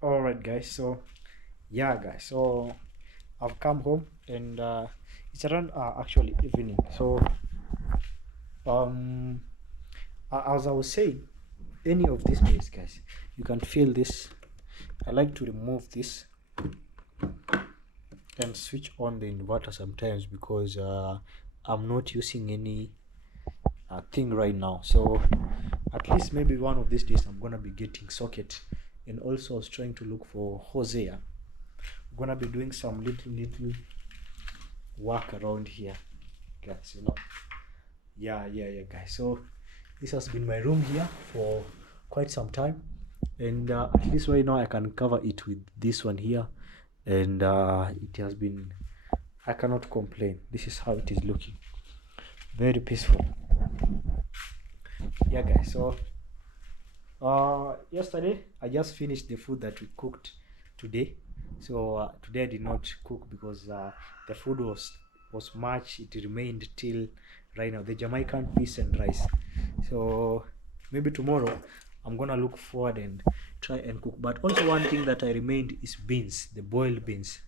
All right, guys. So yeah, guys. So I've come home and it's around actually evening. So um, as I was saying, any of these days, guys, you can feel this. I like to remove this and switch on the inverter sometimes because I'm not using any thing right now. So at least maybe one of these days I'm gonna be getting socket, and also I was trying to look for Hosea. I'm gonna be doing some little work around here, guys. Yeah, guys. So this has been my room here for quite some time, and at least right now I can cover it with this one here, and it has been. I cannot complain. This is how it is looking. Very peaceful. Yeah, guys. So yesterday I just finished the food that we cooked today. So today I did not cook because the food was much. It remained till right now the Jamaican peas and rice. So maybe tomorrow I'm gonna look forward and try and cook. But also one thing that I remained is beans, the boiled beans.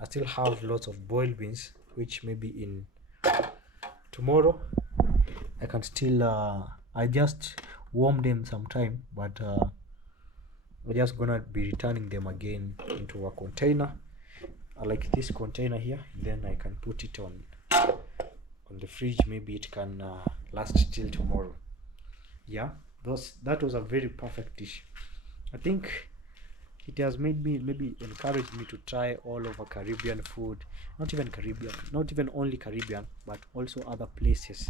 I still have lots of boiled beans, which maybe in tomorrow I can still I just warm them sometime, but we're just gonna be returning them again into a container, like this container here. Then I can put it on the fridge. Maybe it can last till tomorrow. Yeah, those that was a very perfect dish. I think it has made me maybe encouraged me to try all over Caribbean food. Not even Caribbean, not even only Caribbean, but also other places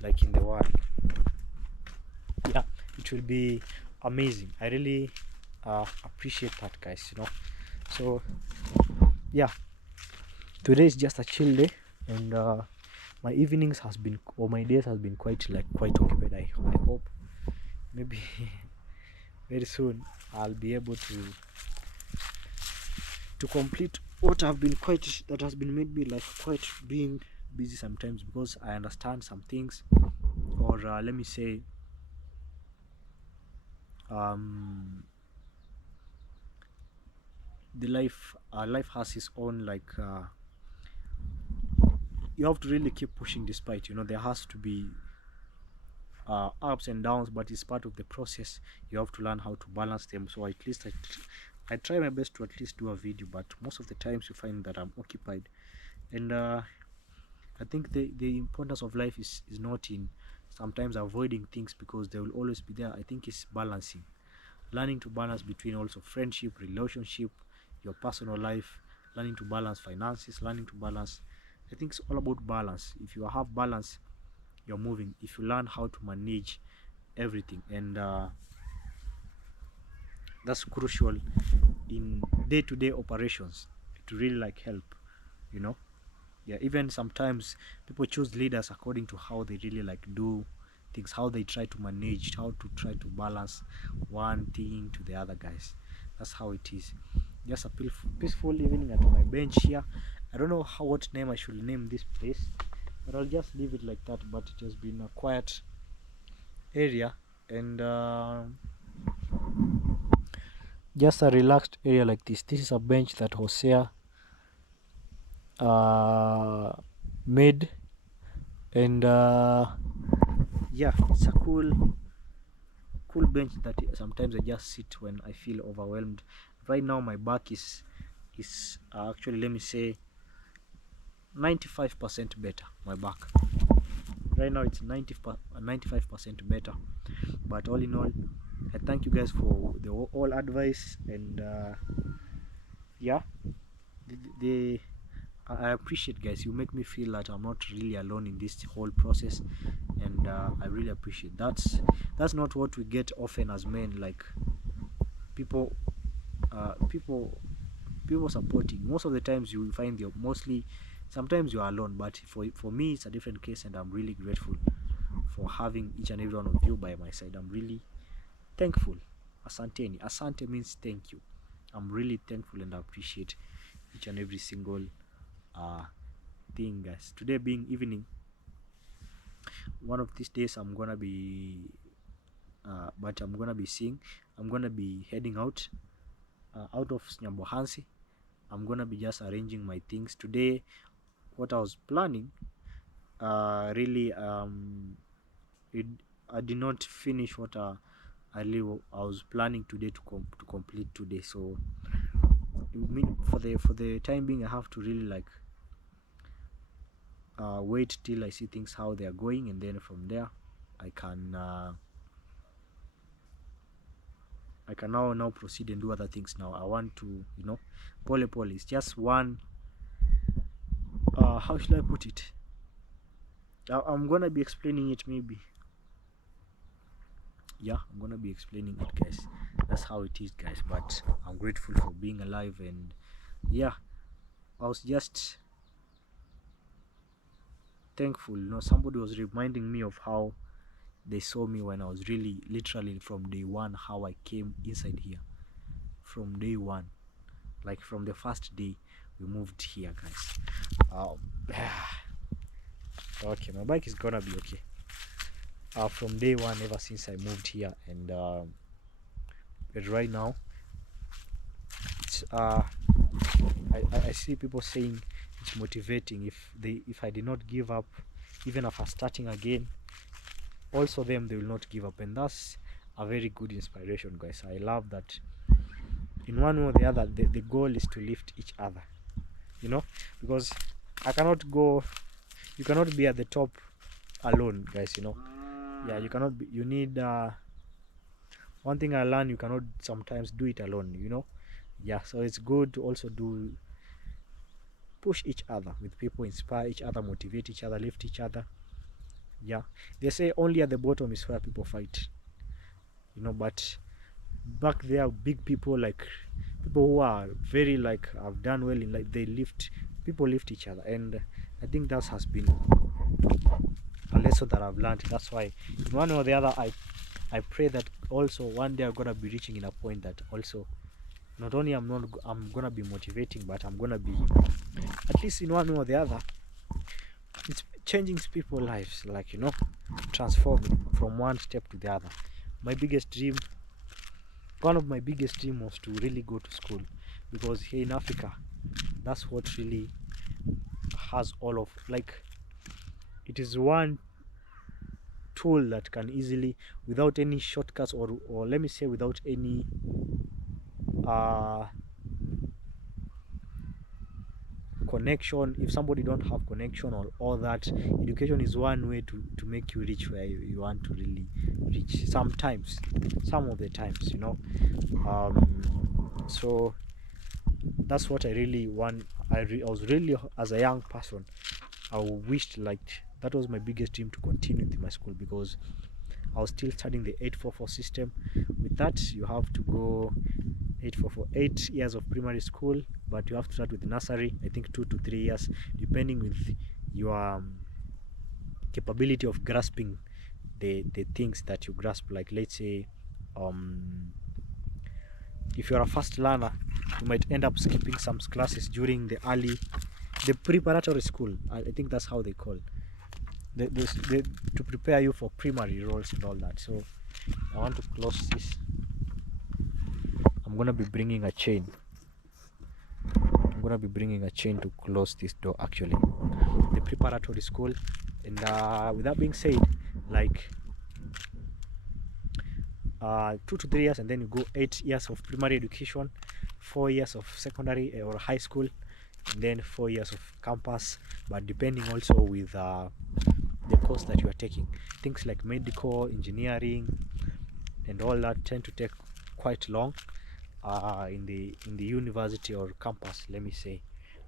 like in the world. Yeah, it will be amazing. I really appreciate that, guys. So yeah, today is just a chill day, and my evenings has been, or my days has been quite occupied. I hope maybe very soon I'll be able to complete what I've been quite, that has been made me like quite being busy sometimes, because I understand some things, or let me say um the life has its own, like you have to really keep pushing, despite there has to be ups and downs, but it's part of the process. You have to learn how to balance them. So at least I try my best to at least do a video, but most of the times you find that I'm occupied. And I think the importance of life is not in sometimes avoiding things, because they will always be there. I think it's balancing, learning to balance between also friendship, relationship, your personal life, learning to balance finances, learning to balance. I think it's all about balance. If you have balance, you're moving. If you learn how to manage everything, and that's crucial in day-to-day operations, to really like help, you know yeah. Even sometimes people choose leaders according to how they really like do things, how they try to manage, how to try to balance one thing to the other, guys. That's how it is. Just a peaceful evening at my bench here. I don't know what name I should name this place, but I'll just leave it like that. But it has been a quiet area, and just a relaxed area like this. This is a bench that Hosea uh, made, and yeah, it's a cool bench that sometimes I just sit when I feel overwhelmed. Right now my back is actually, let me say, 95% better. My back right now, it's 95% better. But all in all, I thank you guys for the all advice, and yeah, the I appreciate, guys. You make me feel that I'm not really alone in this whole process, and I really appreciate. That's not what we get often as men, like people uh, people people supporting. Most of the times you will find you're mostly, sometimes you're alone, but for me it's a different case, and I'm really grateful for having each and every one of you by my side. I'm really thankful. Asante means thank you. I'm really thankful, and I appreciate each and every single uh thing, guys. Today being evening, one of these days I'm gonna be but I'm gonna be seeing, I'm gonna be heading out out of Nyambohansi. I'm gonna be just arranging my things today. What I was planning, really, I did not finish what I was planning today to complete today. So for the time being, I have to really like wait till I see things how they are going, and then from there I can now proceed and do other things. Now I want to, pole pole is just one, how should I put it? I'm gonna be explaining it maybe. Yeah, I'm gonna be explaining it, guys. That's how it is, guys. But I'm grateful for being alive, and yeah, I was just thankful. Somebody was reminding me of how they saw me when I was really literally from day one, how I came inside here from day one, like from the first day we moved here, guys. Okay, my bike is gonna be okay. From day one, ever since I moved here, and but right now it's I see people saying it's motivating if I did not give up, even after starting again, also them, they will not give up, and that's a very good inspiration, guys. I love that in one way or the other the goal is to lift each other, because you cannot be at the top alone, guys. Yeah, you cannot be, you need one thing I learned, you cannot sometimes do it alone, yeah. So it's good to also push each other with people, inspire each other, motivate each other, lift each other. Yeah, they say only at the bottom is where people fight, but back there, big people, like people who are very like have done well in life, people lift each other, and I think that has been a lesson that I've learned. That's why in one or the other I pray that also one day I'm gonna be reaching in a point that also not only I'm gonna be motivating, but I'm gonna be, at least in one way or the other, it's changing people's lives, like transforming from one step to the other. One of my biggest dream was to really go to school, because here in Africa, that's what really has all of, like, it is one tool that can easily, without any shortcuts, or let me say without any connection. If somebody don't have connection or all that, education is one way to make you reach where you want to really reach, some of the times, so that's what I really want. I was really, as a young person, I wished, like, that was my biggest dream, to continue with my school, because I was still studying the 844 system. With that, you have to go 8 years of primary school, but you have to start with nursery, I think 2 to 3 years, depending with your capability of grasping the things that you grasp. Like, let's say if you're a fast learner, you might end up skipping some classes during the preparatory school. I think that's how they call to prepare you for primary roles and all that. So I want to close this. I'm gonna be bringing a chain to close this door, actually, the preparatory school. And with that being said, like 2 to 3 years, and then you go 8 years of primary education, 4 years of secondary or high school, and then 4 years of campus, but depending also with the course that you are taking. Things like medical, engineering, and all that tend to take quite long in the university or campus, let me say.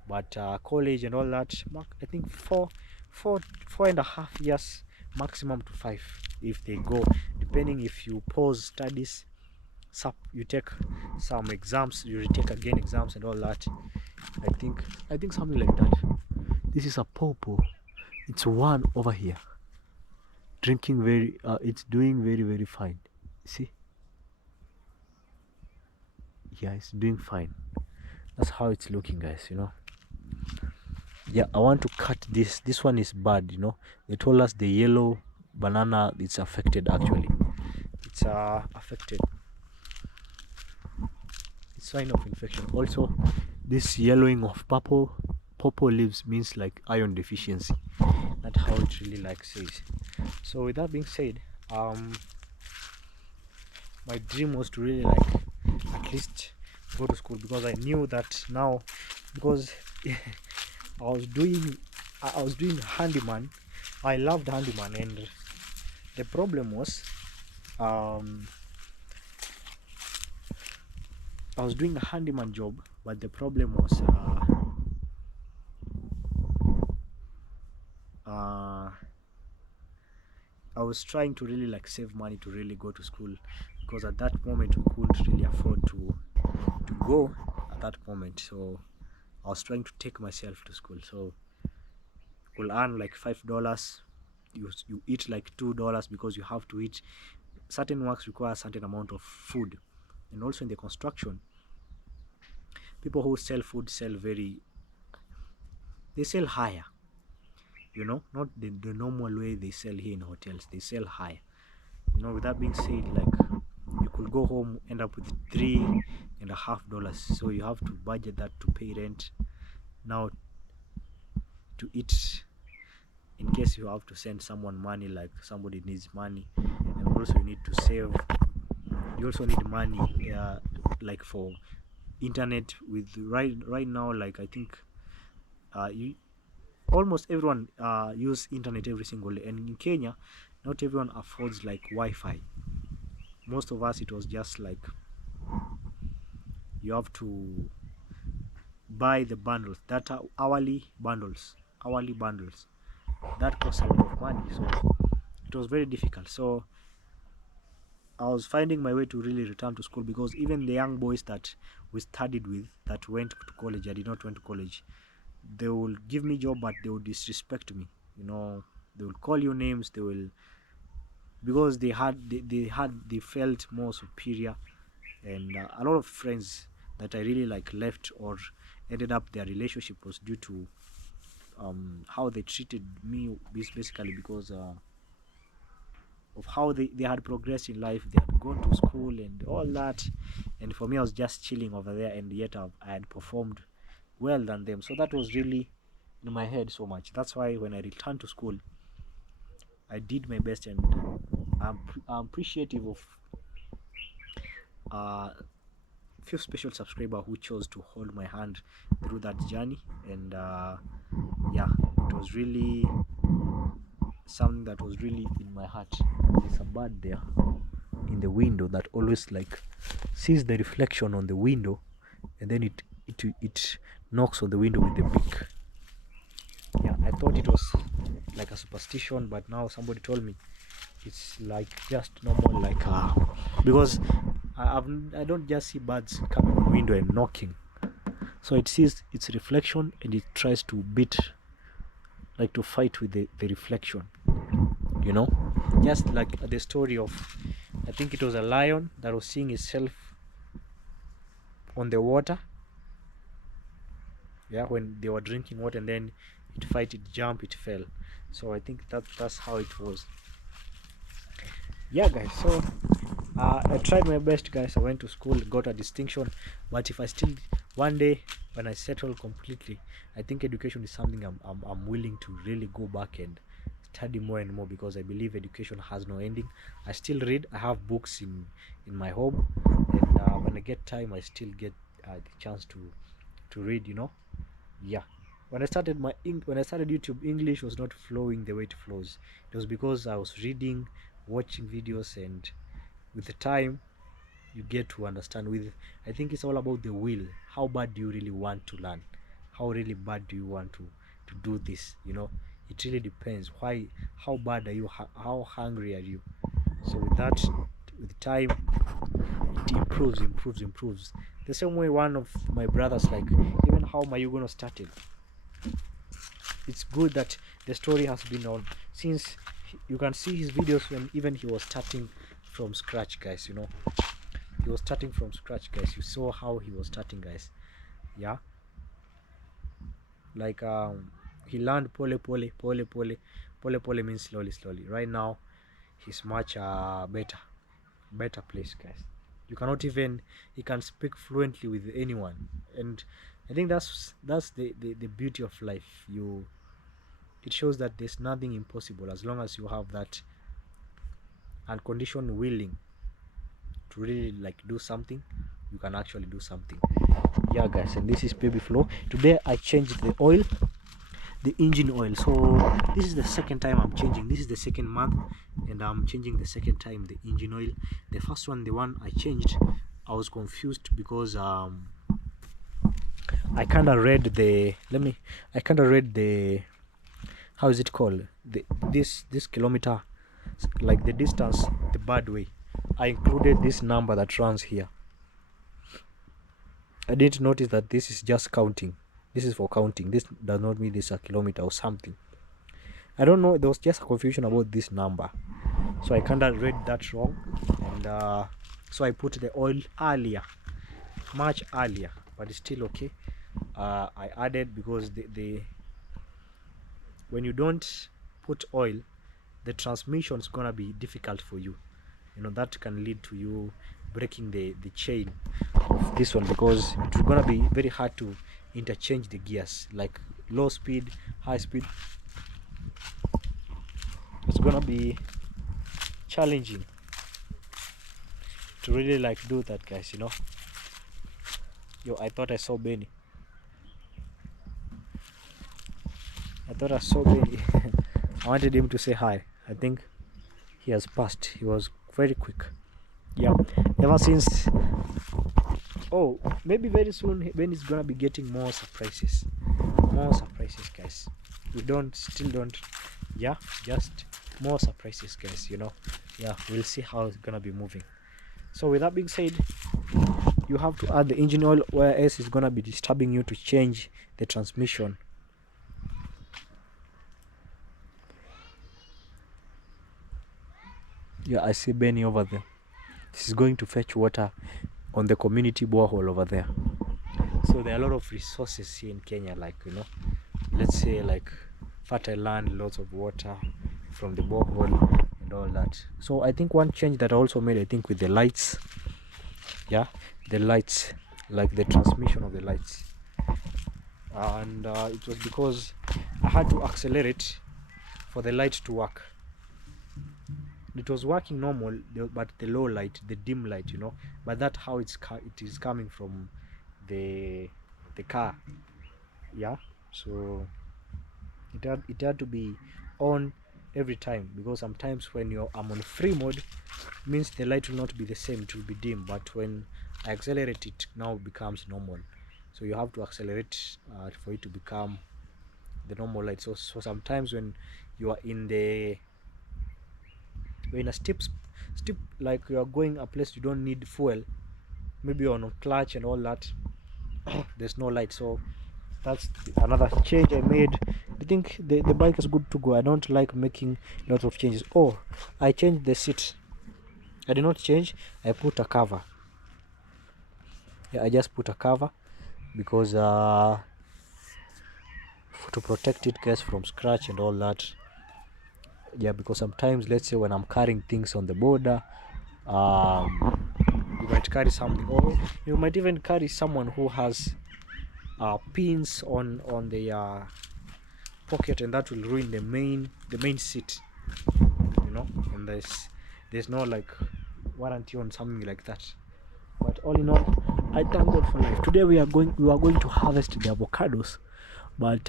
But college and all that, I think 4.5 years maximum to 5, if they go, depending if you pause studies, you take some exams, you retake again exams and all that. I think something like that. This is a pawpaw. It's one over here drinking it's doing very, very fine. See, yeah, it's doing fine. That's how it's looking, guys. Yeah, I want to cut this one is bad. They told us the yellow banana, it's affected. Actually, it's affected. It's sign of infection. Also, this yellowing of purple leaves means like iron deficiency. That's how it really like says. So with that being said, my dream was to really like at least go to school, because I knew that now, because I was doing handyman. I loved handyman, and the problem was I was doing a handyman job, but the problem was I was trying to really like save money to really go to school, because at that moment we couldn't really afford to go at that moment. So I was trying to take myself to school. So you'll earn like $5. You eat like $2, because you have to eat. Certain works require a certain amount of food, and also in the construction, people who sell food they sell higher, you know, not the normal way they sell here in hotels. They sell higher, you know. With that being said, like, you could go home, end up with $3.50, so you have to budget that to pay rent, now to eat, in case you have to send someone money, like somebody needs money, and also you need to save. You also need money, like for internet. With right now, like I think almost everyone use internet every single day, and in Kenya not everyone affords like Wi-Fi. Most of us, it was just like you have to buy the bundles that are hourly bundles that cost a lot of money, so it was very difficult. So I was finding my way to really return to school, because even the young boys that we studied with that went to college, I did not went to college, they will give me job, but they will disrespect me, you know. They will call you names, they will, because they felt more superior. And a lot of friends that I really like left or ended up their relationship was due to how they treated me, basically because of how they had progressed in life. They had gone to school and all that, and for me, I was just chilling over there, and yet I had performed well than them. So that was really in my head so much. That's why when I returned to school, I did my best, and I'm appreciative of few special subscriber who chose to hold my hand through that journey. And yeah, it was really something that was really in my heart. There's a bird there in the window that always like sees the reflection on the window, and then it knocks on the window with the beak. Yeah, I thought it was like a superstition, but now somebody told me it's like just normal, like because I don't just see birds coming on the window and knocking. So it sees its reflection and it tries to beat, like to fight with the reflection, you know. Just like the story of, I think it was a lion that was seeing itself on the water, yeah, when they were drinking water, and then it fight, it jump, it fell. So I think that's how it was. Yeah guys, so I tried my best guys. I went to school, got a distinction, but if I still one day when I settle completely, I think education is something I'm willing to really go back and study more and more, because I believe education has no ending. I still read. I have books in my home, and when I get time, I still get the chance to read, you know. Yeah, when I started YouTube, English was not flowing the way it flows. It was because I was reading, watching videos, and with the time you get to understand. With, I think it's all about the will. How bad do you really want to learn? How really bad do you want to do this, you know? It really depends. How bad are you? How hungry are you? So with that, with time, it improves. The same way one of my brothers, like, even how Mayugono started, it's good that the story has been on since. You can see his videos when even he was starting from scratch, guys, you know. He was starting from scratch, guys. You saw how he was starting, guys. Yeah, like he learned pole means slowly. Right now he's much better place, guys. You cannot even, he can speak fluently with anyone. And I think that's the beauty of life. It shows that there's nothing impossible as long as you have that unconditional willing to really like do something. You can actually do something. Yeah guys, and this is baby flow. Today I changed the oil, the engine oil. So this is the second time I'm changing. This is the second month and I'm changing the second time the engine oil. The first one, the one I changed, I was confused because I kind of read the how is it called, this kilometer, like the distance, the bad way. I included this number that runs here. I didn't notice that this is just counting. This is for counting. This does not mean this is a kilometer or something. I don't know. There was just a confusion about this number, so I kind of read that wrong, and so I put the oil earlier, much earlier, but it's still okay. I added because the when you don't put oil, the transmission is gonna be difficult for you. You know, that can lead to you breaking the chain of this one, because it's gonna be very hard to interchange the gears, like low speed, high speed. It's gonna be challenging to really like do that, guys, you know. Yo, I thought I saw Benny. I wanted him to say hi. I think he has passed. He was very quick. Yeah, ever since, oh, maybe very soon Ben is gonna be getting more surprises, guys. We still don't, yeah, just more surprises, guys, you know. Yeah, we'll see how it's gonna be moving. So with that being said, you have to add the engine oil, where else is gonna be disturbing you to change the transmission. Yeah, I see Benny over there. This is going to fetch water on the community borehole over there. So there are a lot of resources here in Kenya, like, you know, let's say like fertile land, lots of water from the borehole and all that. So I think one change that I also made, I think, with the lights, yeah, the lights, like the transmission of the lights, and it was because I had to accelerate for the light to work. It was working normal, but the low light, the dim light, you know, but that's how it is coming from the car. Yeah, so it had to be on every time, because sometimes when I'm on free mode, means the light will not be the same, it will be dim, but when I accelerate, it now becomes normal. So you have to accelerate for it to become the normal light. So sometimes when you are in a steep, like you are going a place you don't need fuel, maybe you're on a clutch and all that, there's no light. So that's another change I made. I think the bike is good to go. I don't like making lots of changes. Oh, I changed the seat. I did not change, I put a cover. Yeah, I just put a cover because to protect it, guys, from scratch and all that. Yeah, because sometimes, let's say when I'm carrying things on the border, you might carry something, or you might even carry someone who has pins on the pocket, and that will ruin the main seat, you know. And there's no like warranty on something like that. But all in all, I thank God for life. Today we are going to harvest the avocados, but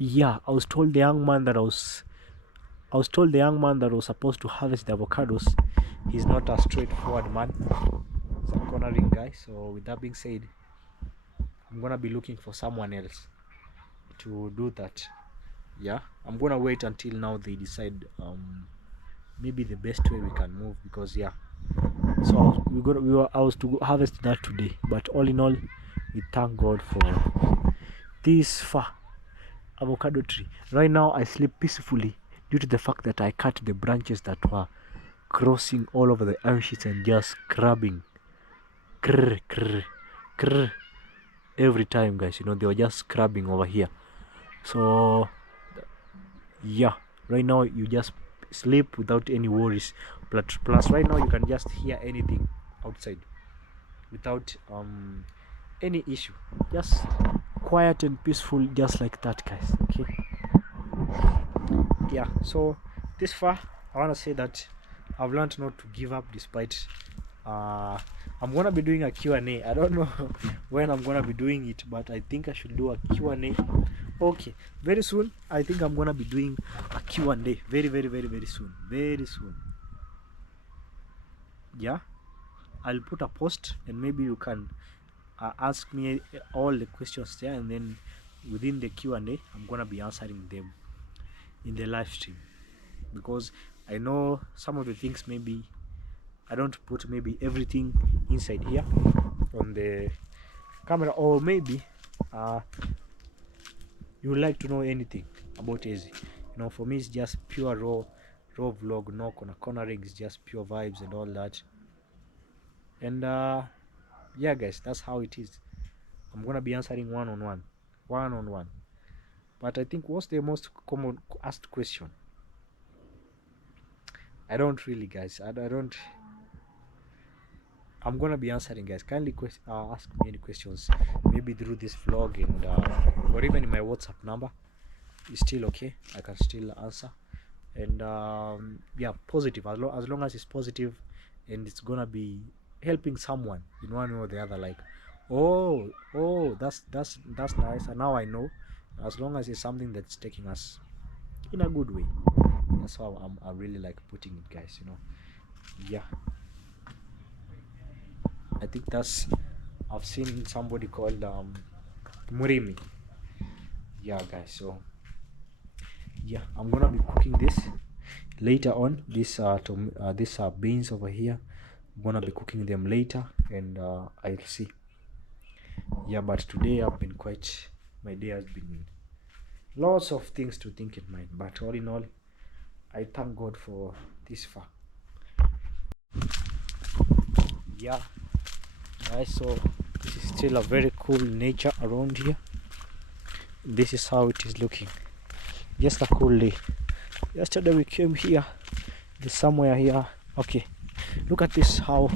yeah, I was told the young man that was supposed to harvest the avocados, he's not a straightforward man. He's a cornering guy. So with that being said, I'm gonna be looking for someone else to do that. Yeah, I'm gonna wait until now they decide maybe the best way we can move, because yeah, so I was to harvest that today. But all in all, we thank God for this far avocado tree. Right now I sleep peacefully due to the fact that I cut the branches that were crossing all over the iron sheets and just grabbing krr, krr, krr, every time, guys, you know, they were just scrubbing over here. So yeah, right now you just sleep without any worries. Plus right now you can just hear anything outside without any issue, just quiet and peaceful, just like that, guys. Okay, yeah, so this far I want to say that I've learned not to give up despite I'm gonna be doing a Q&A. I don't know when I'm gonna be doing it, but I think I should do a Q&A. Okay, very soon. I think I'm gonna be doing a Q&A very soon. Yeah, I'll put a post and maybe you can ask me all the questions there, and then within the Q&A I'm gonna be answering them in the live stream, because I know some of the things maybe I don't put maybe everything inside here on the camera, or maybe you would like to know anything about Easy. You know, for me it's just pure raw vlog, no cornering, it's just pure vibes and all that. And yeah guys, that's how it is. I'm gonna be answering one on one. But I think what's the most common asked question? I don't really, guys. I don't. I'm gonna be answering, guys. Kindly ask me any questions, maybe through this vlog, and or even in my WhatsApp number. It's still okay. I can still answer. And yeah, positive. As long as it's positive, and it's gonna be helping someone in one way or the other. Like, oh, that's nice. And now I know. As long as it's something that's taking us in a good way. That's how I'm really like putting it, guys. You know, yeah. I think that's, I've seen somebody called Murimi. Yeah guys, so yeah, I'm gonna be cooking this later on. These beans over here, I'm gonna be cooking them later, and I'll see. Yeah, but today my day has been lots of things to think in mind, but all in all, I thank God for this far. Yeah guys, so this is still a very cool nature around here. This is how it is looking. Just a cool day. Yesterday we came here, there's somewhere here. Okay, look at this, how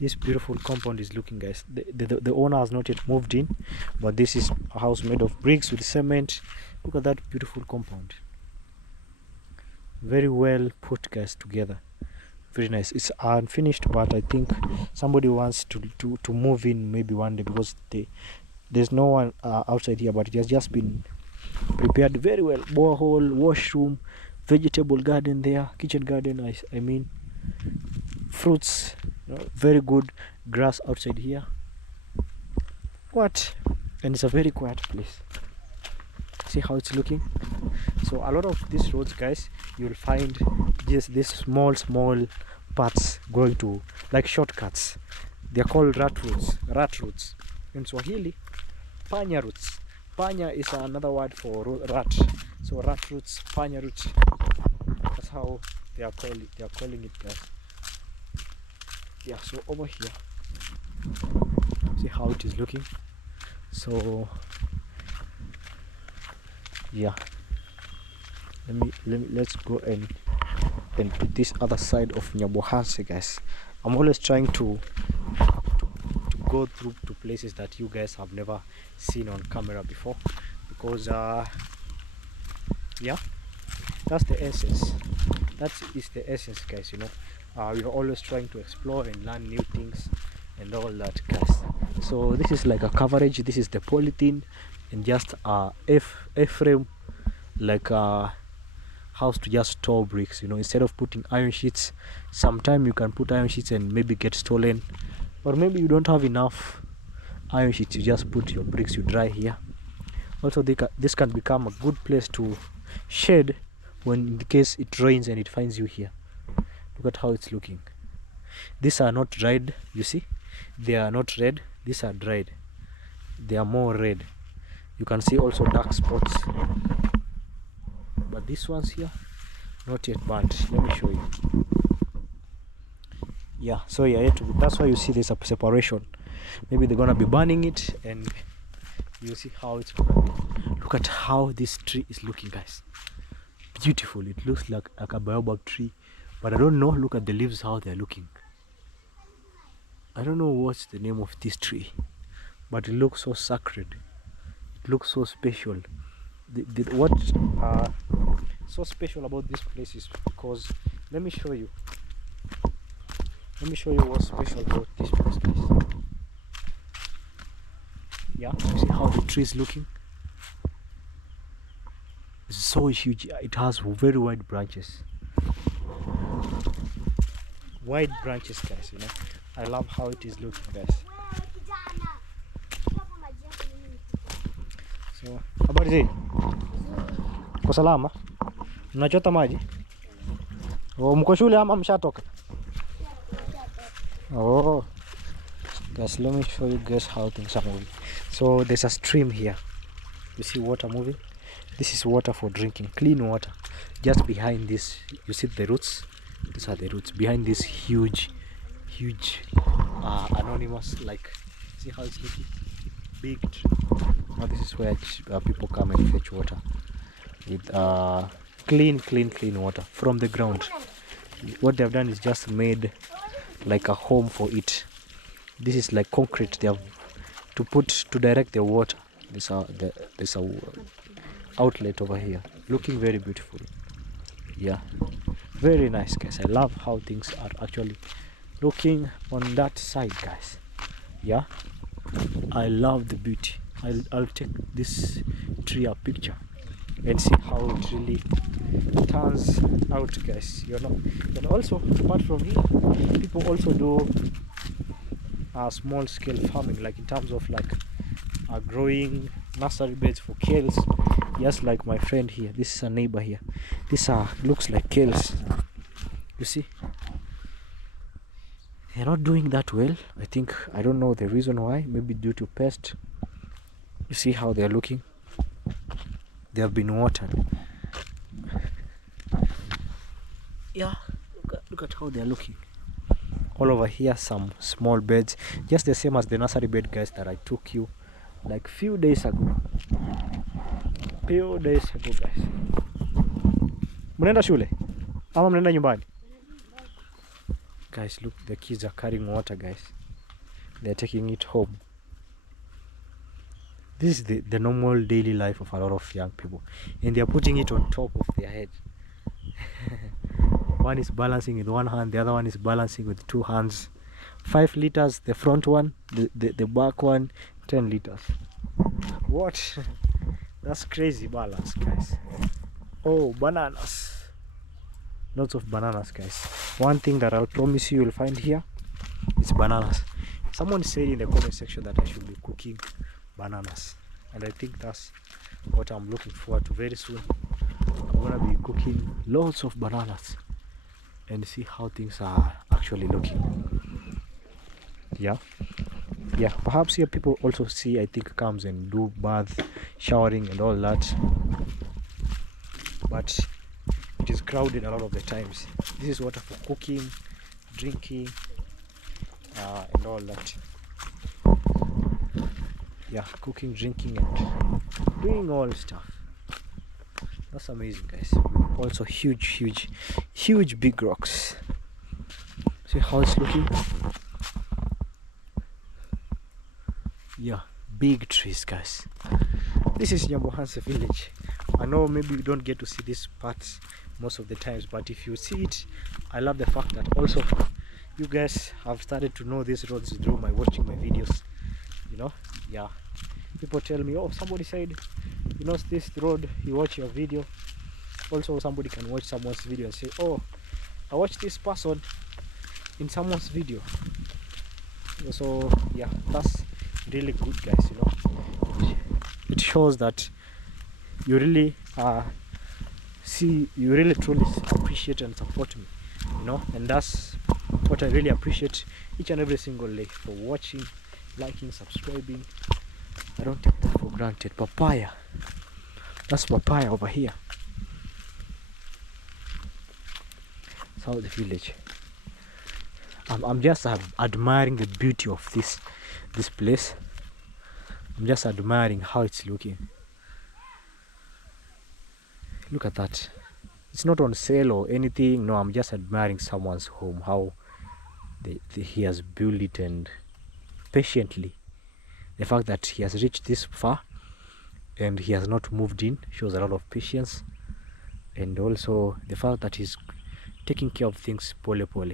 this beautiful compound is looking, guys. The owner has not yet moved in, but this is a house made of bricks with cement. Look at that beautiful compound, very well put, guys, together. Very nice. It's unfinished, but I think somebody wants to move in maybe one day, because there's no one outside here, but it has just been prepared very well. Borehole, washroom, vegetable garden there, kitchen garden, I mean fruits, you know, very good grass outside here. What? And it's a very quiet place. See how it's looking. So a lot of these roads, guys, you'll find just these small paths going to, like, shortcuts. They're called rat routes in Swahili. Panya routes. Panya is another word for rat. So rat routes, panya routes, that's how they are calling it, guys. Yeah, so over here, see how it is looking. So yeah, let's go and to this other side of Nyabohanse, guys. I'm always trying to go through to places that you guys have never seen on camera before, because yeah, that's the essence. That is the essence, guys. You know, we're always trying to explore and learn new things and all that, guys. So this is like a coverage. This is the polythene and just A-frame, like a house to just store bricks. You know, instead of putting iron sheets, sometime you can put iron sheets and maybe get stolen, or maybe you don't have enough iron sheets, you just put your bricks, you dry here. Also, this can become a good place to shed when in the case it rains and it finds you here. Look at how it's looking. These are not dried, you see, they are not red. These are dried, they are more red. You can see also dark spots, but these ones here, not yet burnt. Let me show you. Yeah, so yeah, that's why you see there's a separation. Maybe they're gonna be burning it, and you see how it's gonna be. Look at how this tree is looking, guys. beautiful. It looks like a baobab tree, but I don't know. Look at the leaves, how they're looking. I don't know what's the name of this tree, but it looks so sacred. It looks so special. What so special about this place is because let me show you. Let me show you what's special about this place, guys. Yeah, you see how the tree is looking? It's so huge. It has very wide branches. Wide branches, guys, you know. I love how it is looking, guys. So, habari zi? Kwa salama? Mnachota maji? Oh, mko shule ama mshatoka? Oh. Guys, let me show you guys how things are moving. So there's a stream here. You see water moving? This is water for drinking, clean water. Just behind this, you see the roots? These are the roots. Behind this huge anonymous, like, see how it's looking? Big tree. Now this is where people come and fetch water. With clean water from the ground. What they've done is just made like a home for it. This is like concrete they have to direct the water. There's a outlet over here, looking very beautiful. Yeah, very nice, guys. I love how things are actually looking on that side, guys. Yeah, I love the beauty. I'll take this tree a picture and see how it really turns out, guys, you know. And also, apart from here, people also do small scale farming, like in terms of like growing nursery beds for kales, just like my friend here. This is a neighbor here. This looks like kales, you see. They're not doing that well, I think. I don't know the reason why, maybe due to pest. You see how they're looking? They have been watered. Yeah, look at how they're looking. All over here, some small beds, just the same as the nursery bed, guys, that I took you like few days ago. Guys. Mnaenda shule ama mnaenda nyumbani? Guys, look, the kids are carrying water, guys. They're taking it home. This is the normal daily life of a lot of young people, and they're putting it on top of their head. One is balancing with one hand, the other one is balancing with two hands. 5 liters, the front one, the back one, 10 liters. What? That's crazy balance, guys. Oh, bananas. Lots of bananas, guys. One thing that I'll promise you will find here is bananas. Someone said in the comment section that I should be cooking bananas, and I think that's what I'm looking forward to very soon. I'm gonna be cooking lots of bananas and see how things are actually looking. Yeah, perhaps here people also see, I think, comes and do bath, showering and all that, but it is crowded a lot of the times. This is water for cooking, drinking, and all that. Yeah, cooking, drinking and doing all stuff. That's amazing, guys. Also huge big rocks. See how it's looking? Yeah, big trees, guys. This is Nyambohanse village. I know maybe you don't get to see this part most of the times, but if you see it, I love the fact that also you guys have started to know these roads through watching my videos, you know. Yeah, people tell me, oh, somebody said, you know, this road, you watch your video. Also, somebody can watch someone's video and say, oh, I watched this person in someone's video. So yeah, that's really good, guys, you know. It shows that you really you really truly appreciate and support me, you know, and that's what I really appreciate each and every single day, for watching, liking, subscribing. I don't take that for granted. Papaya, that's papaya over here. South village. I'm just admiring the beauty of this place. I'm just admiring how it's looking. Look at that. It's not on sale or anything. No, I'm just admiring someone's home, how he has built it, and patiently. The fact that he has reached this far and he has not moved in shows a lot of patience, and also the fact that he's taking care of things pole pole.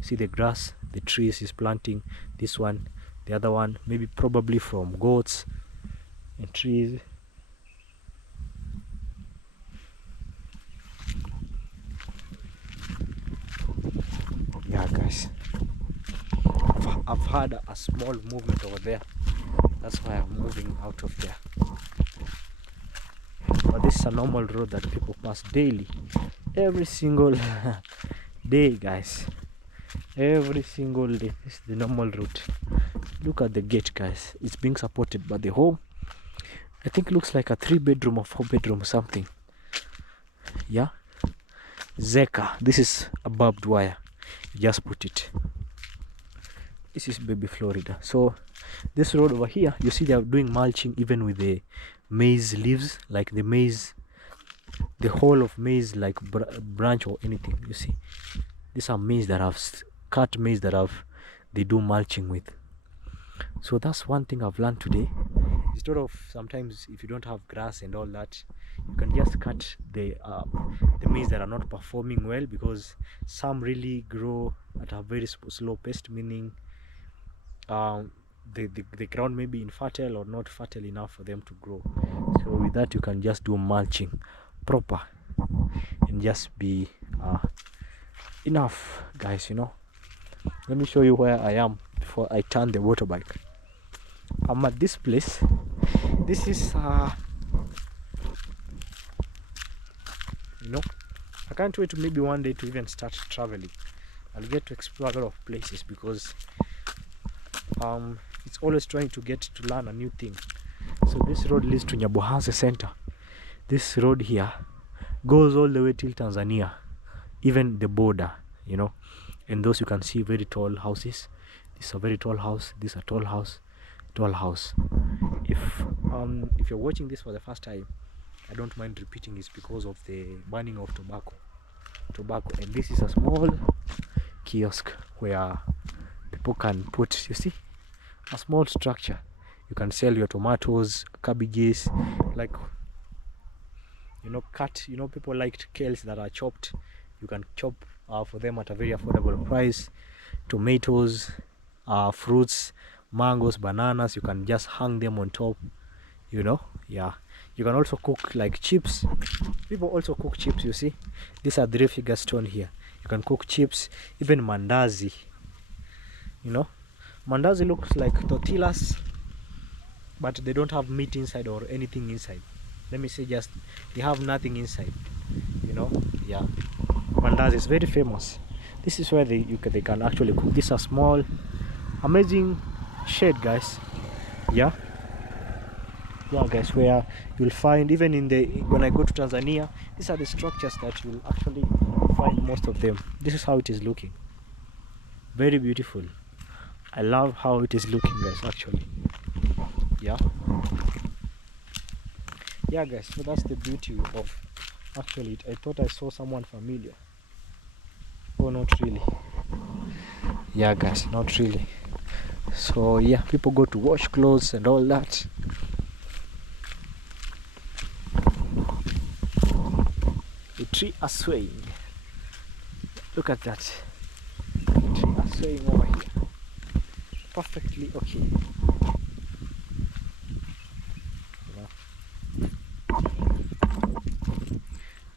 See the grass, the trees he's planting, this one, the other one, maybe probably from goats and trees. Yeah, guys, I've had a small movement over there. That's why I'm moving out of there. But this is a normal road that people pass daily, every single day, guys. Every single day. This is the normal route. Look at the gate, guys. It's being supported by the home. I think it looks like a 3-bedroom or 4-bedroom something. Yeah. Zeka. This is a barbed wire. Just put it. This is baby Florida. So this road over here, you see they are doing mulching even with the maize leaves, like the maize, the whole of maize, like branch or anything. You see, these are maize that have cut maize that have they do mulching with. So that's one thing I've learned today. Instead of sometimes if you don't have grass and all that, you can just cut the maize that are not performing well, because some really grow at a very slow pace, meaning the ground may be infertile or not fertile enough for them to grow. So with that you can just do mulching proper and just be enough, guys. You know, let me show you where I am before I turn the motorbike. I'm at this place. This is you know, I can't wait to maybe one day to even start traveling. I'll get to explore a lot of places, because it's always trying to get to learn a new thing. So this road leads to Nyabohanse Center. This road here goes all the way till Tanzania, even the border, you know. And those you can see very tall houses. This is a very tall house. This is a tall house, tall house. If you're watching this for the first time, I don't mind repeating this because of the burning of tobacco. And this is a small kiosk where people can put, you see, a small structure. You can sell your tomatoes, cabbages, like, you know, cut, you know, people like kales that are chopped. You can chop for them at a very affordable price. Tomatoes, fruits, mangoes, bananas, you can just hang them on top, you know. Yeah, you can also cook like chips. People also cook chips, you see. These are 3-figure stone here. You can cook chips, even mandazi, you know. Mandazi looks like tortillas, but they don't have meat inside or anything inside. Let me say, just they have nothing inside, you know. Yeah, mandazi is very famous. This is where they can actually cook. This is a small amazing shed, guys. Yeah, guys, where you'll find, even in the, when I go to Tanzania, these are the structures that you'll actually find most of them. This is how it is looking. Very beautiful. I love how it is looking, guys, actually. Yeah, guys, so that's the beauty of actually it. I thought I saw someone familiar. Oh, not really. Yeah, guys, not really. So yeah, people go to wash clothes and all that. The tree are swaying. Look at that. The tree are swaying over here. Perfectly okay.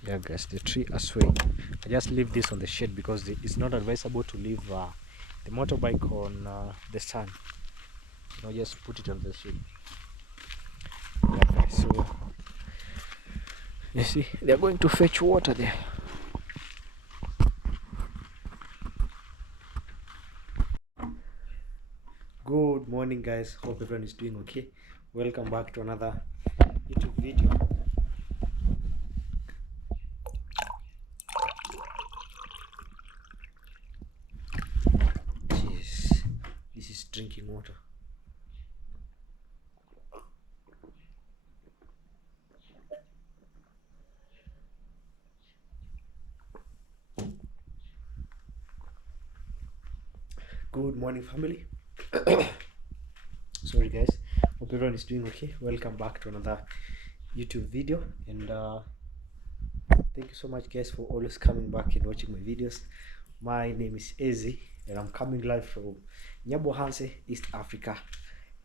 Yeah, guys, the tree are swaying. I just leave this on the shade because it's not advisable to leave the motorbike on the sun. You know, just put it on the shade. Yeah, guys, so you see, they're going to fetch water there. Good morning, guys. Hope everyone is doing okay. Welcome back to another YouTube video. Jeez, this is drinking water. Good morning, family. Sorry guys, hope everyone is doing okay. Welcome back to another YouTube video, and thank you so much guys for always coming back and watching my videos. My name is Ezi and I'm coming live from Nyabohanse, East Africa,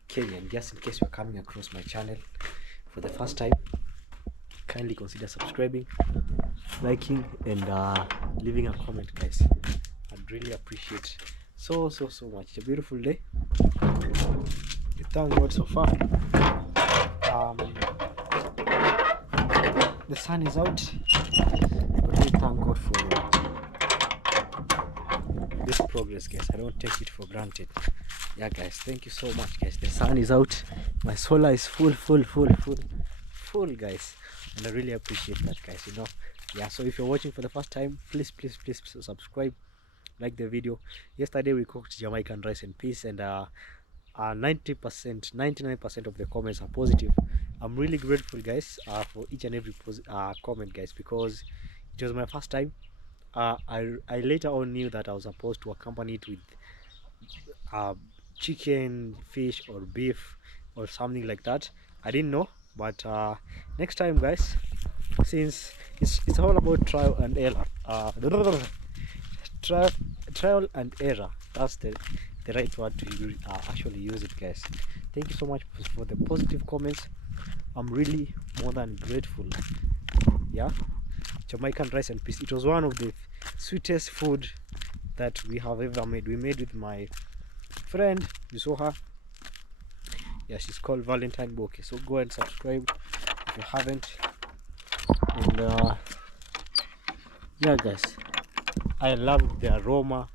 Kenya. And just in case you're coming across my channel for the first time, kindly consider subscribing, liking, and leaving a comment, guys. I'd really appreciate so much. It's a beautiful day. We thank God so far. The sun is out, but we thank God for this progress, guys. I don't take it for granted. Yeah guys, thank you so much, guys. The sun is out, my solar is full guys, and I really appreciate that, guys. You know, yeah, so if you're watching for the first time, please subscribe, like the video. Yesterday we cooked Jamaican rice and peas, and 90%, 99% of the comments are positive. I'm really grateful, guys, for each and every comment, guys, because it was my first time. I later on knew that I was supposed to accompany it with chicken, fish, or beef, or something like that. I didn't know, but next time, guys, since it's all about trial and error. Trial and error, that's the right word to actually use it, guys. Thank you so much for the positive comments. I'm really more than grateful. Yeah, Jamaican rice and peas, it was one of the sweetest food that we have ever made. We made with my friend, you saw her. Yeah, she's called Valentine Bouquet. So go and subscribe if you haven't. And yeah guys, I loved the aroma,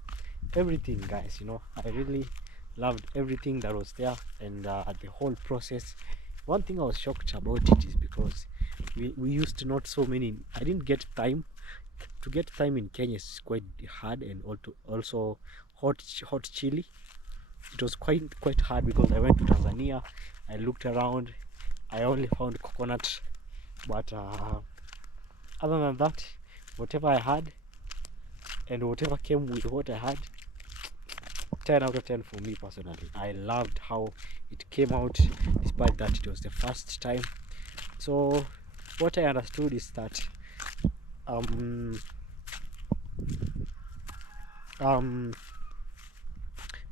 everything, guys. You know, I really loved everything that was there, and the whole process. One thing I was shocked about it is because we used not so many. I didn't get time. To get time in Kenya is quite hard, and also hot chili. It was quite hard because I went to Tanzania. I looked around. I only found coconut, but other than that, whatever I had and whatever came with what I had, 10 out of 10 for me personally. I loved how it came out, despite that it was the first time. So what I understood is that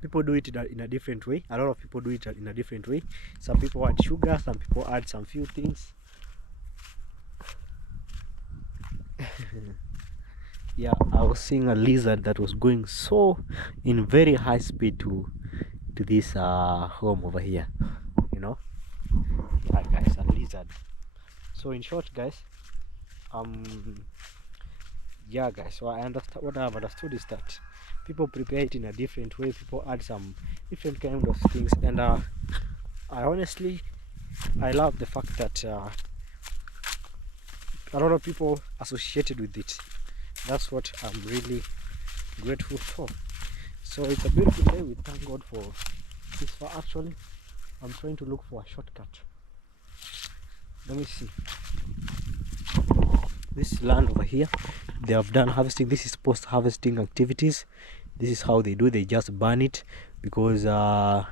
people do it in a different way. A lot of people do it in a different way. Some people add sugar, some people add some few things. Yeah, I was seeing a lizard that was going so in very high speed to this home over here, you know. Yeah guys, a lizard. So in short, guys, yeah guys, so I understand, what I have understood is that people prepare it in a different way. People add some different kind of things, and I honestly, I love the fact that a lot of people associated with it. That's what I'm really grateful for. So it's a beautiful day. We thank God for this. For actually, I'm trying to look for a shortcut. Let me see. This land over here, they have done harvesting. This is post-harvesting activities. This is how they do. They just burn it because I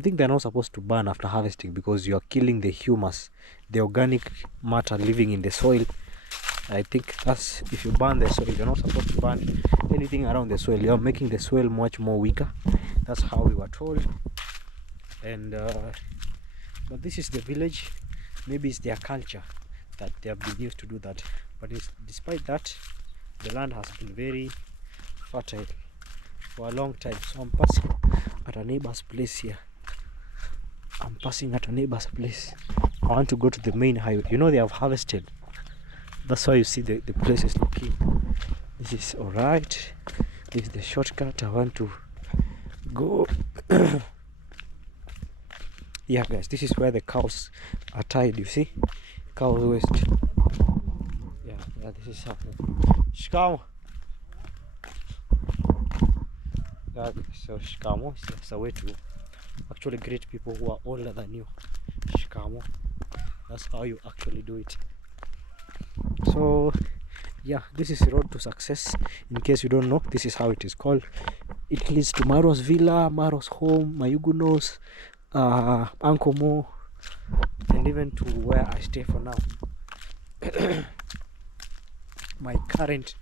think they're not supposed to burn after harvesting, because you are killing the humus, the organic matter living in the soil. I think that's, if you burn the soil, you're not supposed to burn anything around the soil. You're making the soil much more weaker. That's how we were told. And but this is the village. Maybe it's their culture that they have been used to do that. But despite that, the land has been very fertile for a long time. So I'm passing at a neighbor's place here. I want to go to the main highway. You know, they have harvested. That's why you see the place is looking. This is alright. This is the shortcut I want to go. Yeah guys, this is where the cows are tied, you see? Cows waste. Yeah, this is happening. Shikamo. Yeah, so shikamo is just a way to actually greet people who are older than you. Shikamo. That's how you actually do it. So yeah, this is the road to success. In case you don't know, this is how it is called. It leads to Maro's villa, Maro's home, Mayugunos, Uncle Mo, and even to where I stay for now. My current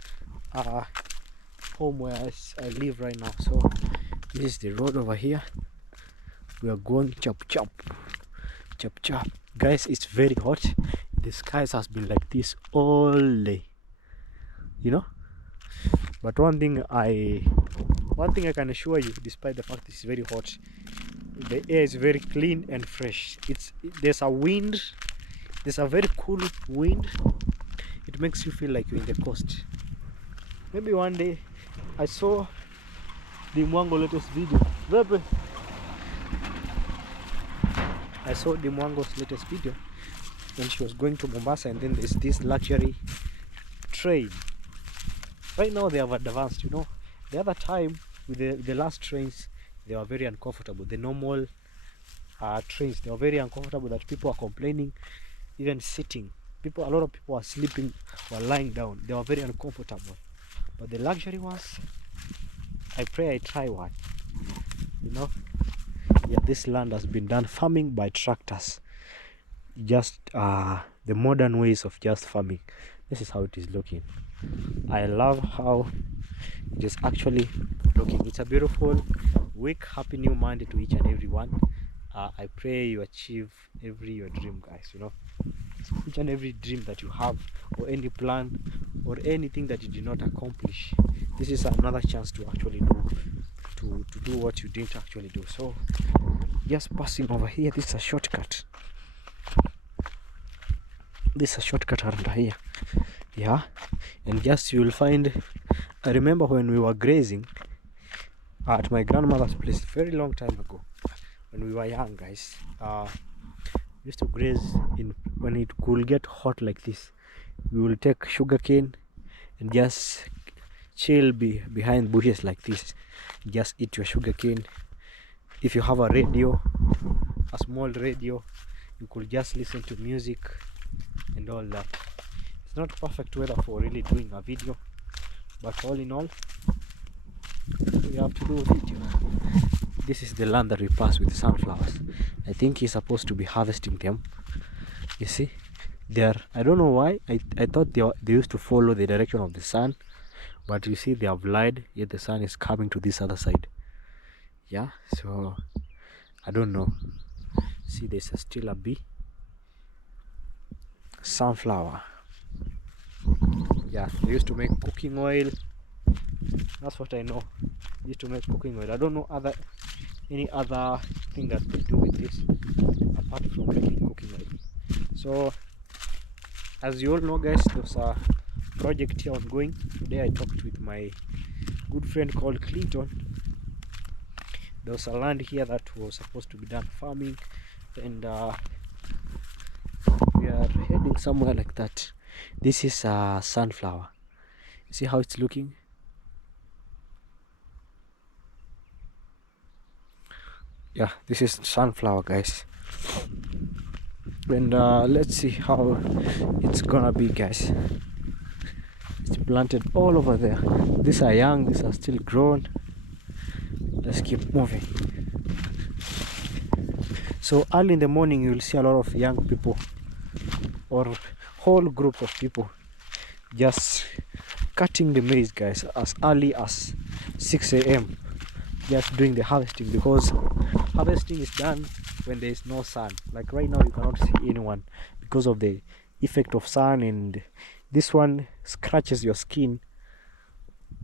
home where I live right now. So this is the road over here. We are going chop chop chop chop, guys. It's very hot. The skies has been like this all day, you know. But one thing I can assure you, despite the fact it's very hot, the air is very clean and fresh. There's a wind. There's a very cool wind. It makes you feel like you're in the coast. Maybe one day I saw the Mwango latest video. I saw the Mwango's latest video when she was going to Mombasa, and then there's this luxury train. Right now they have advanced, you know. The other time with the last trains, they were very uncomfortable. The normal trains, they were very uncomfortable, that people are complaining, even sitting. A lot of people are sleeping or lying down. They were very uncomfortable. But the luxury ones, I pray I try one. You know, yeah, this land has been done farming by tractors. Just the modern ways of just farming. This is how it is looking. I love how it is actually looking. It's a beautiful week. Happy new Monday to each and every one. I pray you achieve your dream, guys. You know, each and every dream that you have, or any plan, or anything that you did not accomplish, this is another chance to actually do what you didn't actually do. So just passing over here, this is a shortcut. This is a shortcut around here. Yeah, and just you will find, I remember when we were grazing at my grandmother's place very long time ago, when we were young, guys. We used to graze when it could get hot like this. We will take sugarcane and just chill behind bushes like this. Just eat your sugarcane. If you have a radio, a small radio, you could just listen to music and all that. It's not perfect weather for really doing a video, but all in all, we have to do a video. This is the land that we pass with sunflowers. I think he's supposed to be harvesting them. You see, I don't know why. I thought they used to follow the direction of the sun, but you see they have lied. Yet the sun is coming to this other side. Yeah, so I don't know. See, there's still a bee. Sunflower. Yeah, they used to make cooking oil. That's what I know. They used to make cooking oil. I don't know any other thing that they do with this apart from making cooking oil. So as you all know, guys, there's a project here ongoing. Today I talked with my good friend called Clinton. There was a land here that was supposed to be done farming, and we are heading somewhere like that. This is a sunflower. You see how it's looking? Yeah, this is sunflower, guys. And let's see how it's gonna be, guys. It's planted all over there. These are young, these are still grown. Let's keep moving. So early in the morning you will see a lot of young people, or whole groups of people, just cutting the maize, guys, as early as 6 a.m. just doing the harvesting, because harvesting is done when there is no sun. Like right now you cannot see anyone because of the effect of sun, and this one scratches your skin.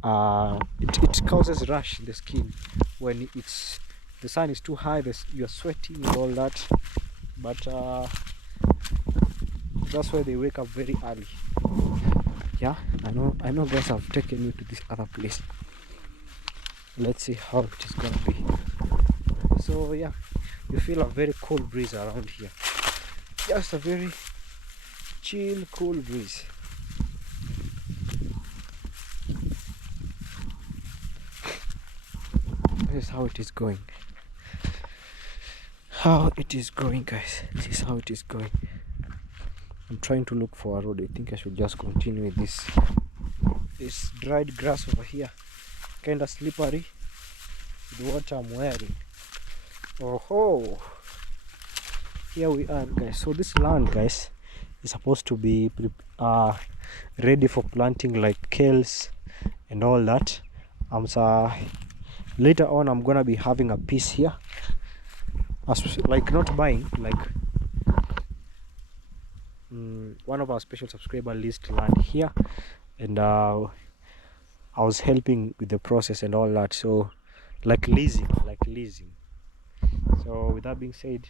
It causes rash in the skin when the sun is too high. You're sweating and all that, but that's why they wake up very early. Yeah, I know guys, I've taken you to this other place. Let's see how it is gonna be. So yeah, you feel a very cool breeze around here. Just a very chill, cool breeze. This is how it is going. How it is going, guys. This is how it is going. I'm trying to look for a road. I think I should just continue with this dried grass over here. Kinda slippery. with what I'm wearing. Oh, here we are, guys. So this land, guys, is supposed to be ready for planting, like kales and all that. Later on I'm gonna be having a piece here, like not buying, like one of our special subscriber leased land here, and I was helping with the process and all that. So like leasing. So with that being said,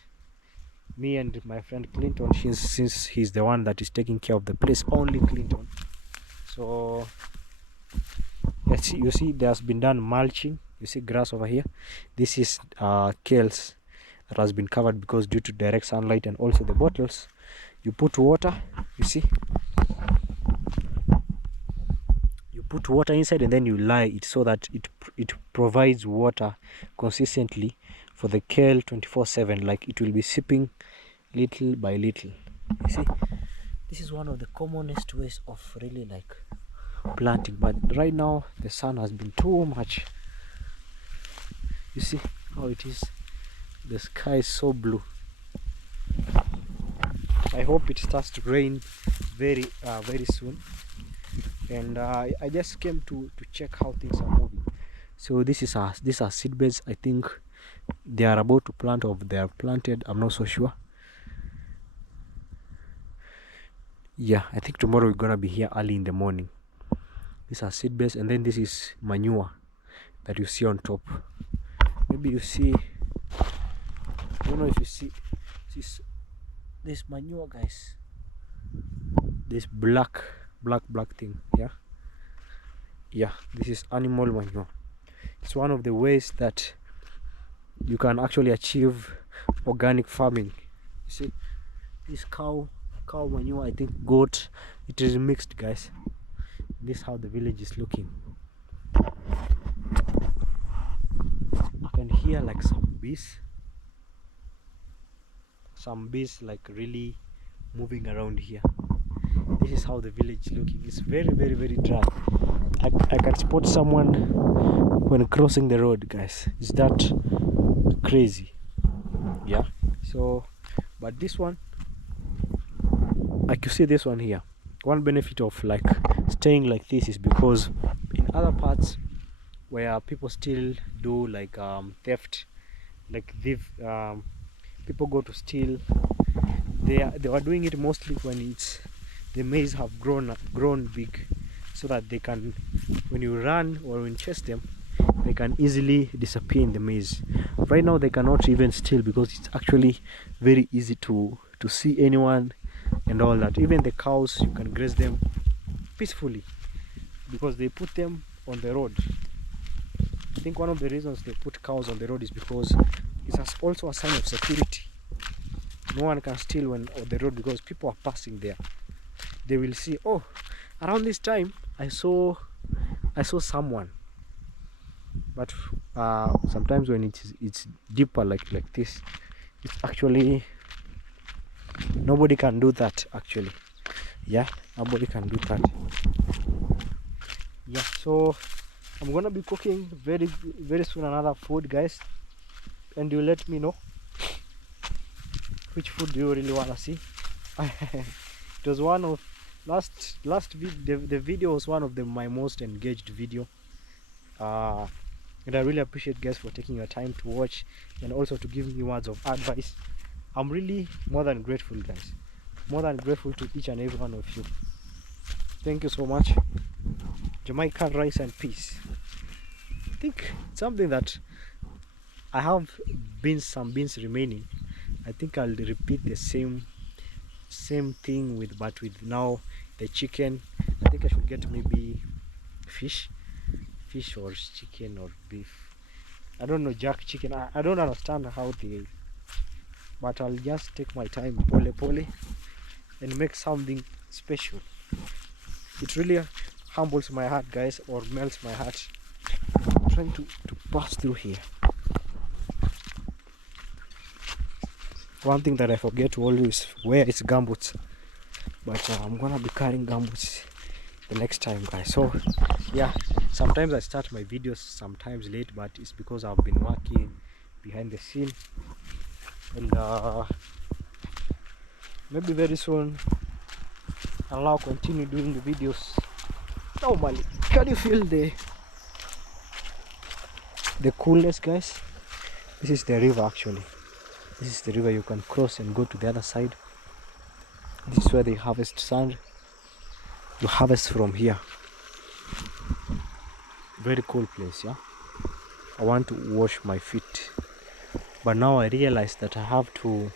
me and my friend Clinton, since he's the one that is taking care of the place, only Clinton. So let's see, you see there's been done mulching. You see grass over here. This is kales that has been covered because due to direct sunlight, and also the bottles you put water. You see, you put water inside and then you lie it so that it provides water consistently for the kale 24/7. Like it will be sipping little by little. You see, this is one of the commonest ways of really like planting, but right now the sun has been too much. You see how it is, the sky is so blue. I hope it starts to rain very soon, and I just came to check how things are moving. So these are seed beds. I think they are about to plant, or they are planted, I'm not so sure. Yeah, I think tomorrow we're gonna be here early in the morning. These are seed beds, and then this is manure that you see on top. Maybe you see, I don't know if you see this manure, guys, this black thing. Yeah, this is animal manure. It's one of the ways that you can actually achieve organic farming. You see, this cow manure, I think goat, it is mixed, guys. This is how the village is looking. I can hear like some bees like really moving around here. This is how the village is looking. It's very dry. I can spot someone when crossing the road, guys. Is that crazy? Yeah. So but this one, like you see this one here, one benefit of like staying like this is because in other parts where people still do like theft, like people go to steal, they are doing it mostly when the maize have grown big, so that they can, when you run or when you chase them, they can easily disappear in the maize. Right now they cannot even steal because it's actually very easy to see anyone and all that. Even the cows, you can graze them peacefully because they put them on the road. I think one of the reasons they put cows on the road is because it's also a sign of security. No one can steal when on the road because people are passing there. They will see, oh, around this time I saw someone. But sometimes when it's deeper like this, it's actually nobody can do that actually. Yeah, nobody can do that. Yeah, so I'm gonna be cooking very soon another food, guys, and you let me know which food do you really want to see. It was one of the video was one of my most engaged video, and I really appreciate, guys, for taking your time to watch and also to give me words of advice. I'm really more than grateful, guys, more than grateful to each and every one of you. Thank you so much. Jamaican rice and peace. I think something that I have some beans remaining. I think I'll repeat the same thing but with now the chicken. I think I should get maybe fish or chicken or beef. I don't know, jack chicken. I don't understand how they, but I'll just take my time, pole and make something special. It really humbles my heart, guys, or melts my heart. I'm trying to pass through here. One thing that I forget to always wear is gumboots, but I'm gonna be carrying gumboots the next time, guys. So yeah, Sometimes I start my videos sometimes late, but it's because I've been working behind the scene, and maybe very soon I'll now continue doing the videos normally. Can you feel the coolness, guys? This is the river actually. This is the river. You can cross and go to the other side. This is where they harvest sand. You harvest from here. Very cool place, yeah. I want to wash my feet, but now I realize that I have to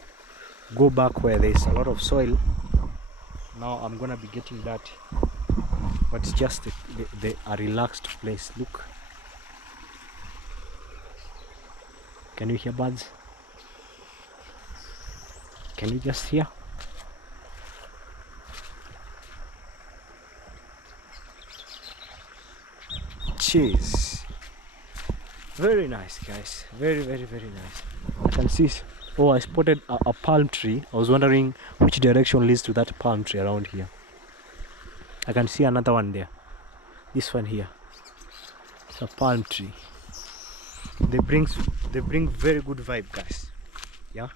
go back where there's a lot of soil. Now I'm gonna be getting dirty, but it's just a relaxed place. Look, can you hear birds? Can you just hear? Cheers. Very nice, guys. Very nice. I can see. Oh, I spotted a palm tree. I was wondering which direction leads to that palm tree around here. I can see another one there. This one here. It's a palm tree. They bring very good vibe, guys. Yeah.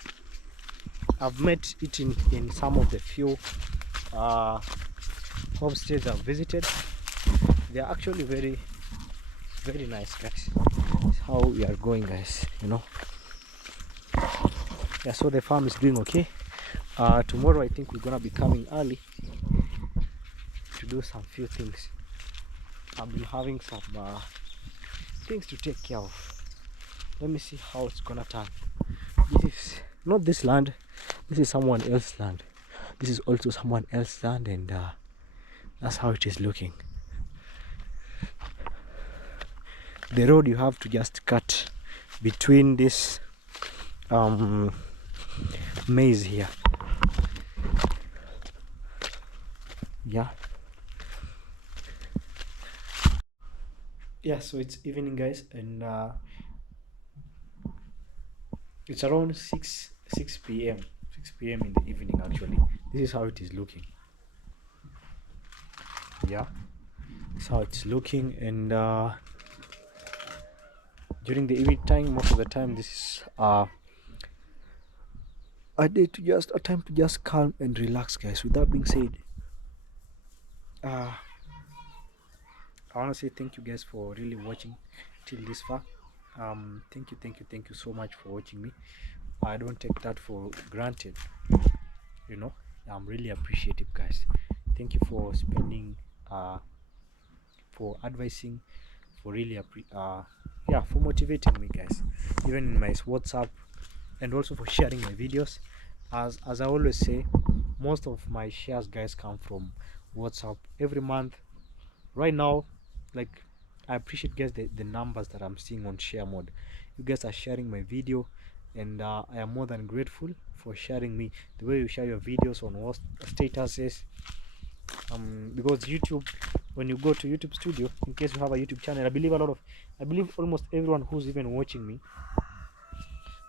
I've met it in some of the few homestays I've visited. They are actually very nice, guys. That's how we are going, guys, you know. Yeah, so the farm is doing okay. Tomorrow I think we're gonna be coming early to do some few things. I've been having some things to take care of. Let me see how it's gonna turn. This is not this land. This is someone else's land. This is also someone else's land, and that's how it is looking. The road you have to just cut between this maize here. Yeah, so it's evening, guys, and it's around 6 p.m. 6 p.m. in the evening actually. This is how it is looking. Yeah, that's how it's looking, and during the evening time, most of the time, this is a time to just calm and relax, guys. With that being said, I want to say thank you, guys, for really watching till this far. Thank you so much for watching me. I don't take that for granted, you know. I'm really appreciative, guys. Thank you for spending for advising, for really for motivating me, guys, even in my WhatsApp, and also for sharing my videos. As I always say, most of my shares, guys, come from WhatsApp every month. Right now, like, I appreciate, guys, the numbers that I'm seeing on share mode. You guys are sharing my video, and I am more than grateful for sharing me the way you share your videos on what statuses. Because YouTube, when you go to YouTube Studio, in case you have a YouTube channel, I believe almost everyone who's even watching me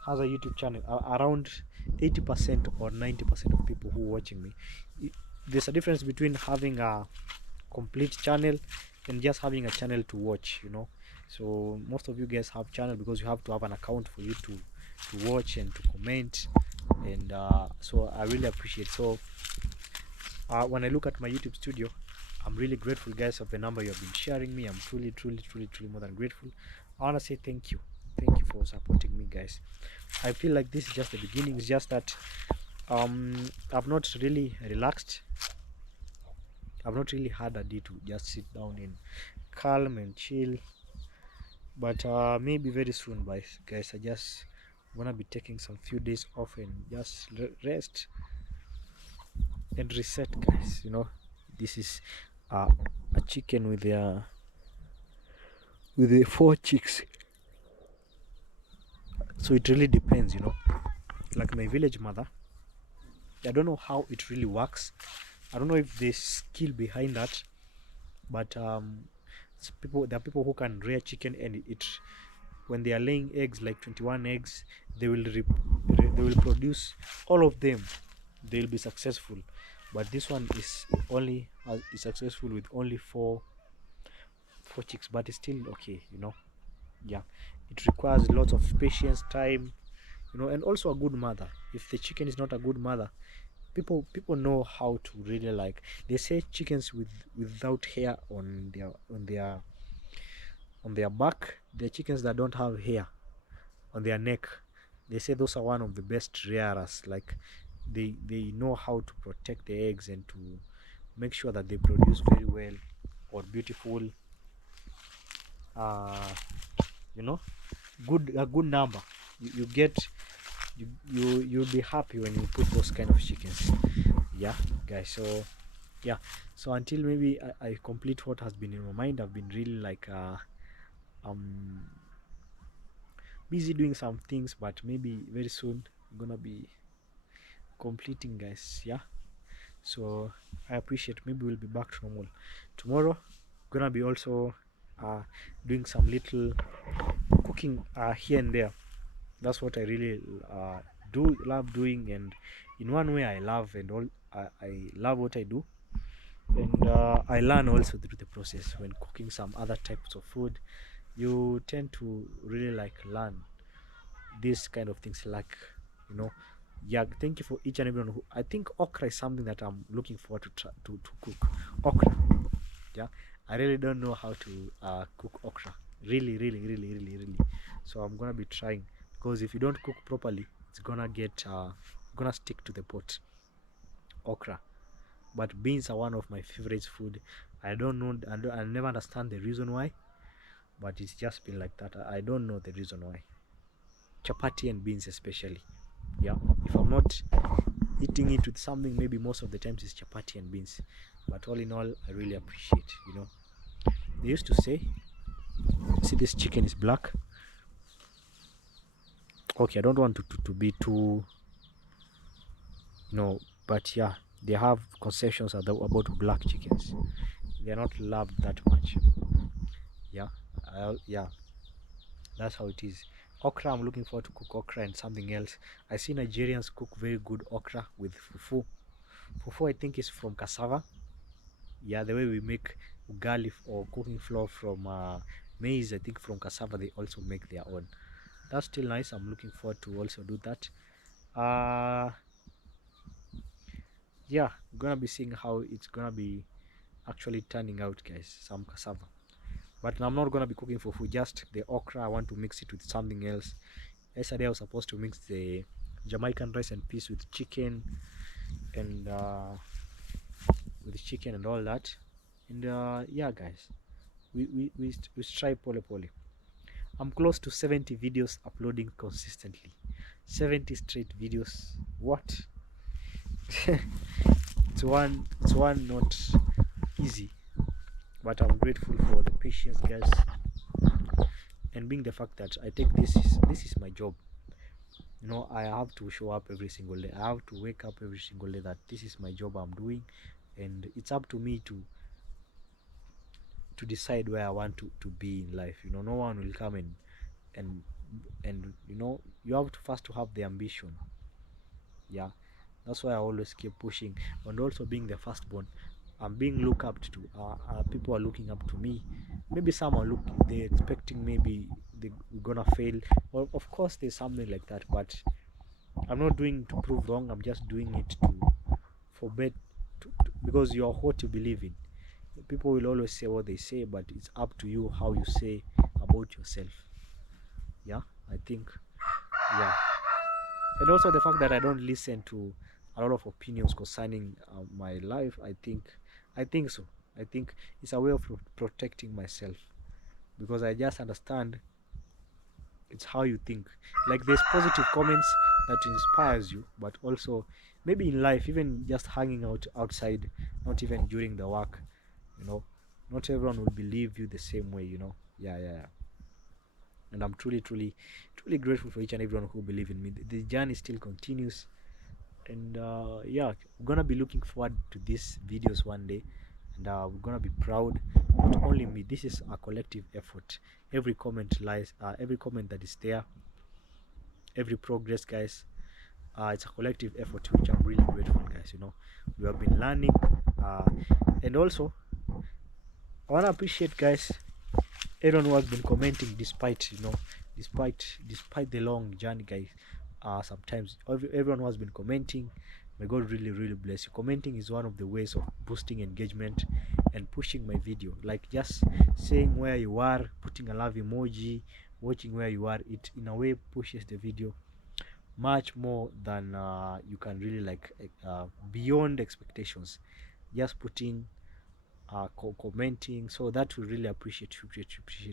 has a YouTube channel. Around 80% or 90% of people who are watching me, there's a difference between having a complete channel and just having a channel to watch, you know. So most of you guys have channel because you have to have an account for you to watch and to comment, and so I really appreciate. So when I look at my YouTube Studio, I'm really grateful, guys, of the number you have been sharing me. I'm truly more than grateful. I want to say thank you for supporting me, guys. I feel like this is just the beginning. It's just that I've not really relaxed. I've not really had a day to just sit down and calm and chill, but maybe very soon, guys. I just wanna be taking some few days off and just rest and reset, guys. You know, this is a chicken with the 4 chicks, so it really depends, you know. Like my village mother, I don't know how it really works. I don't know if there's skill behind that, but there are people who can rear chicken, and when they are laying eggs, like 21 eggs, they will produce all of them. They'll be successful, but this one is successful with only four 4 chicks, but it's still okay, yeah. It requires lots of patience, time, and also a good mother. If the chicken is not a good mother, people know how to really, like, they say chickens without hair on their back, the chickens that don't have hair on their neck, they say those are one of the best rearers. Like, they know how to protect the eggs and to make sure that they produce very well or beautiful, uh you know a good number. You get, you'll be happy when you put those kind of chickens. Yeah, guys. So yeah, so until maybe I complete what has been in my mind, I've been really like um busy doing some things, but maybe very soon I'm gonna be completing, guys. Yeah, so I appreciate. Maybe we'll be back to normal tomorrow. Gonna be also doing some little cooking here and there. That's what I really do love doing, and in one way I love, and all I love what I do, and I learn also through the process. When cooking some other types of food, you tend to really like learn these kind of things, like, yeah. Thank you for each and everyone who, I think okra is something that I'm looking forward to try to cook okra. Yeah, I really don't know how to cook okra, really, really, really, really, really. So I'm gonna be trying, because if you don't cook properly, it's gonna stick to the pot. Okra. But beans are one of my favorite food. I don't know, I never understand the reason why, but it's just been like that. I don't know the reason why. Chapati and beans especially. Yeah, if I'm not eating it with something, maybe most of the times it's chapati and beans. But all in all, I really appreciate. They used to say, see, this chicken is black. Okay, I don't want to be too, but yeah, they have conceptions about black chickens. They're not loved that much. Yeah, yeah, that's how it is. Okra, I'm looking forward to cook okra and something else. I see Nigerians cook very good okra with fufu. Fufu, I think, is from cassava. Yeah, the way we make ugali or cooking flour from maize, I think from cassava they also make their own. That's still nice. I'm looking forward to also do that. Yeah, gonna be seeing how it's gonna be actually turning out, guys. Some cassava, but I'm not gonna be cooking for food, just the okra. I want to mix it with something else. Yesterday I was supposed to mix the Jamaican rice and peas with chicken, and all that. And yeah, guys, we strive pole pole. I'm close to 70 videos uploading consistently. 70 straight videos. What? It's one not easy, but I'm grateful for the patience, guys, and being the fact that I take this is my job. I have to show up every single day. I have to wake up every single day that this is my job I'm doing, and it's up to me to decide where I want to be in life. No one will come and you have to first to have the ambition. Yeah, that's why I always keep pushing. And also, being the firstborn, I'm being looked up to. People are looking up to me. Maybe some are they're expecting maybe they're gonna fail, or of course there's something like that, but I'm not doing to prove wrong. I'm just doing it for bet because you're what you believe in. People will always say what they say, but it's up to you how you say about yourself. Yeah, I think. Yeah, and also the fact that I don't listen to a lot of opinions concerning my life. I think so. I think it's a way of protecting myself, because I just understand it's how you think. Like, there's positive comments that inspires you, but also maybe in life, even just hanging out outside, not even during the work, you know not everyone will believe you the same way. Yeah. And I'm truly, truly, truly grateful for each and everyone who believe in me. The journey still continues, and yeah, we're gonna be looking forward to these videos one day, and we're gonna be proud. Not only me, this is a collective effort. Every comment lies, every comment that is there, every progress, guys, it's a collective effort, which I'm really grateful, guys. We have been learning, and also I want to appreciate, guys, everyone who has been commenting, despite despite the long journey, guys. Sometimes everyone who has been commenting, may God really bless you. Commenting is one of the ways of boosting engagement and pushing my video. Like just saying where you are, putting a love emoji, watching where you are, it in a way pushes the video much more than you can really like, beyond expectations. Just putting commenting, so that we really appreciate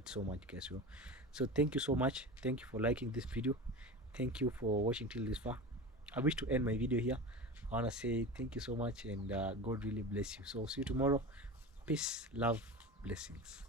so much, guys. So thank you so much, thank you for liking this video, thank you for watching till this far. I wish to end my video here. I want to say thank you so much, and God really bless you. So see you tomorrow. Peace, love, blessings.